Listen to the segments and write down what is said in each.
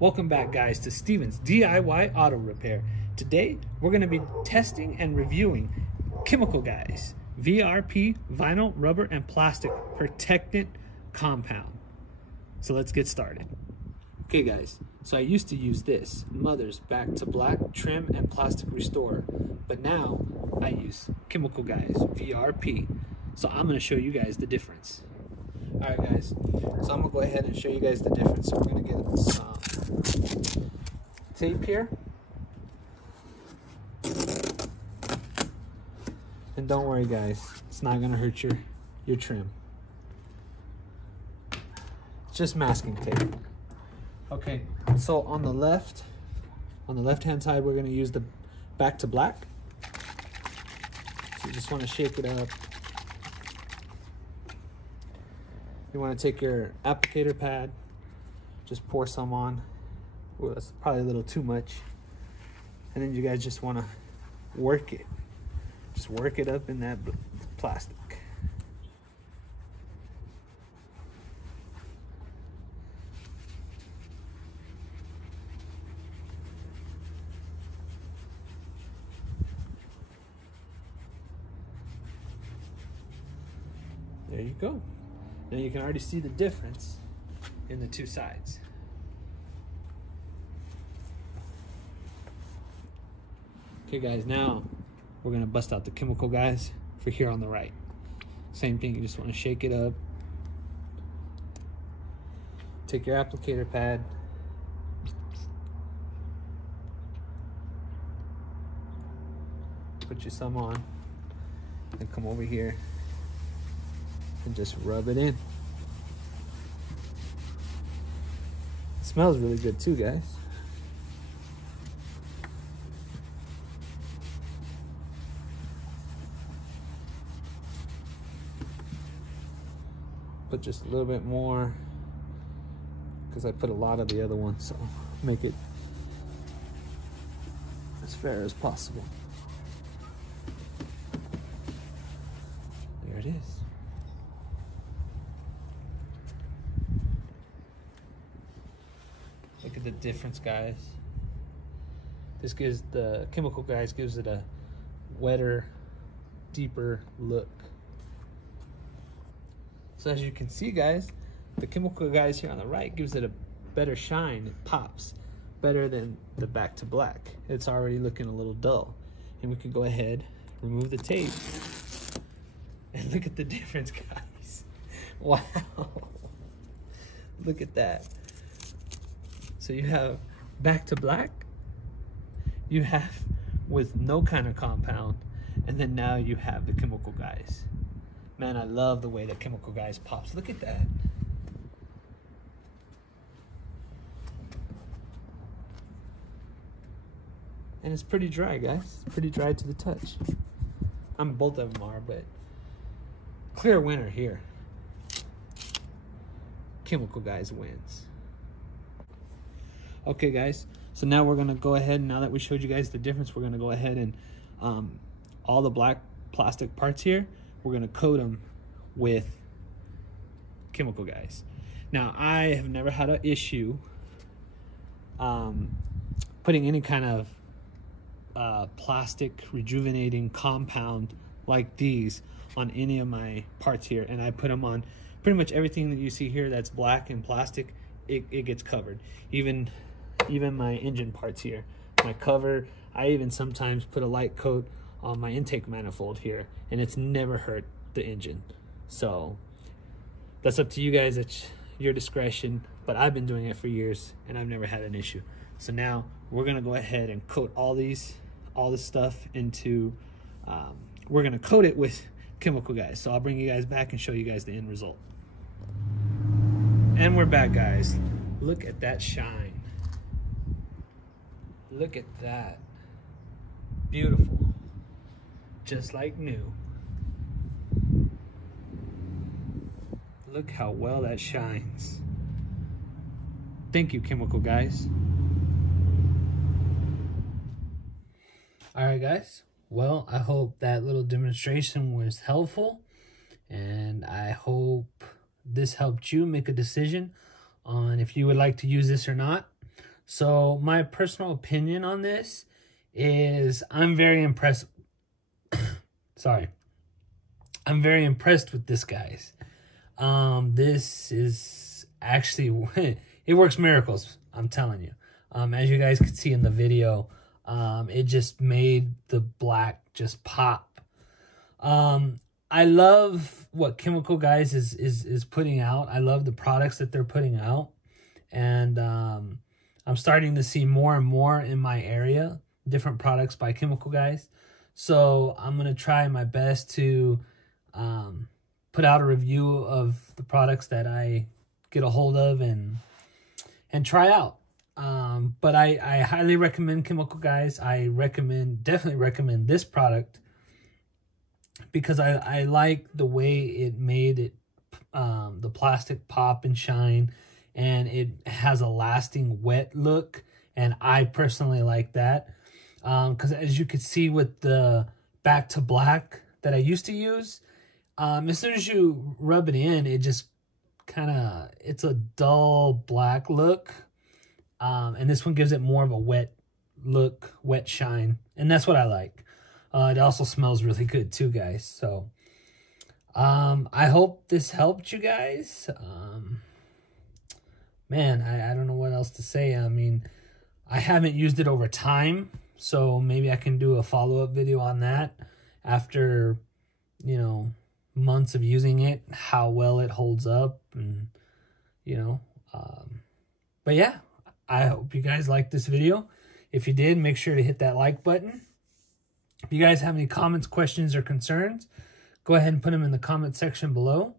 Welcome back, guys, to Steven's DIY Auto Repair. Today, we're going to be testing and reviewing Chemical Guys VRP vinyl, rubber, and plastic protectant compound. So let's get started. Okay, guys, so I used to use this Mother's Back to Black Trim and Plastic Restorer, but now I use Chemical Guys VRP. So I'm going to show you guys the difference. Alright, guys, so I'm going to go ahead and show you guys the difference. So we're going to get some tape here. And don't worry, guys, it's not going to hurt your trim. It's just masking tape. Okay, so on the left-hand side, we're going to use the Back to Black. So you just want to shake it up. You want to take your applicator pad, just pour some on. Ooh, that's probably a little too much. And then you guys just want to work it. Just work it up in that plastic. There you go. Now you can already see the difference in the two sides. Okay, guys, now we're gonna bust out the Chemical Guys for here on the right. Same thing, you just wanna shake it up. Take your applicator pad. Put you some on, and come over here and just rub it in. It smells really good too, guys. Put just a little bit more because I put a lot of the other one, so make it as fair as possible. There it is. Look at the difference, guys. This gives the Chemical Guys gives it a wetter, deeper look. So as you can see, guys, the Chemical Guys here on the right gives it a better shine. It pops better than the Back to Black. It's already looking a little dull. And we can go ahead, remove the tape, and look at the difference, guys. Wow. Look at that. So you have Back to Black, you have with no kind of compound, and then now you have the Chemical Guys. Man, I love the way the Chemical Guys pops. Look at that. And it's pretty dry, guys. It's pretty dry to the touch. Both of them are, but clear winner here. Chemical Guys wins. Okay, guys, so now we're gonna go ahead, now that we showed you guys the difference, we're gonna go ahead and all the black plastic parts here, we're gonna coat them with Chemical Guys. Now, I have never had an issue putting any kind of plastic rejuvenating compound like these on any of my parts here, and I put them on pretty much everything that you see here that's black and plastic. It gets covered. Even my engine parts here, my cover, I even sometimes put a light coat on my intake manifold here, and it's never hurt the engine. So that's up to you guys, at your discretion, but I've been doing it for years and I've never had an issue. So now we're gonna go ahead and coat all this stuff into, we're gonna coat it with Chemical Guys. So I'll bring you guys back and show you guys the end result. And we're back, guys. Look at that shine. Look at that. Beautiful. Just like new. Look how well that shines. Thank you, Chemical Guys. All right, guys. Well, I hope that little demonstration was helpful, and I hope this helped you make a decision on if you would like to use this or not. So my personal opinion on this is I'm very impressed. Sorry. I'm very impressed with this, guys. This is actually, it works miracles, I'm telling you. As you guys can see in the video, it just made the black just pop. I love what Chemical Guys is putting out. I love the products that they're putting out. And I'm starting to see more and more in my area, different products by Chemical Guys. So I'm going to try my best to put out a review of the products that I get a hold of and try out. But I highly recommend Chemical Guys. I definitely recommend this product because I like the way it made it, the plastic pop and shine, and it has a lasting wet look, and I personally like that. Because as you can see with the Back to Black that I used to use, as soon as you rub it in, it just it's a dull black look. And this one gives it more of a wet look, wet shine. And that's what I like. It also smells really good too, guys. So, I hope this helped you guys. Man, I don't know what else to say. I mean, I haven't used it over time, so maybe I can do a follow-up video on that after, you know, months of using it, how well it holds up, and, you know, but yeah, I hope you guys liked this video. If you did, make sure to hit that like button. If you guys have any comments, questions, or concerns, go ahead and put them in the comment section below.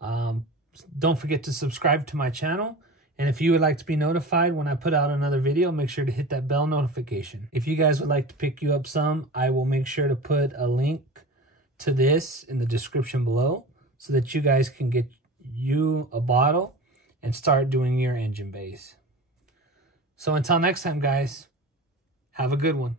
Don't forget to subscribe to my channel. And if you would like to be notified when I put out another video, make sure to hit that bell notification. If you guys would like to pick you up some, I will make sure to put a link to this in the description below so that you guys can get you a bottle and start doing your engine bays. So until next time, guys, have a good one.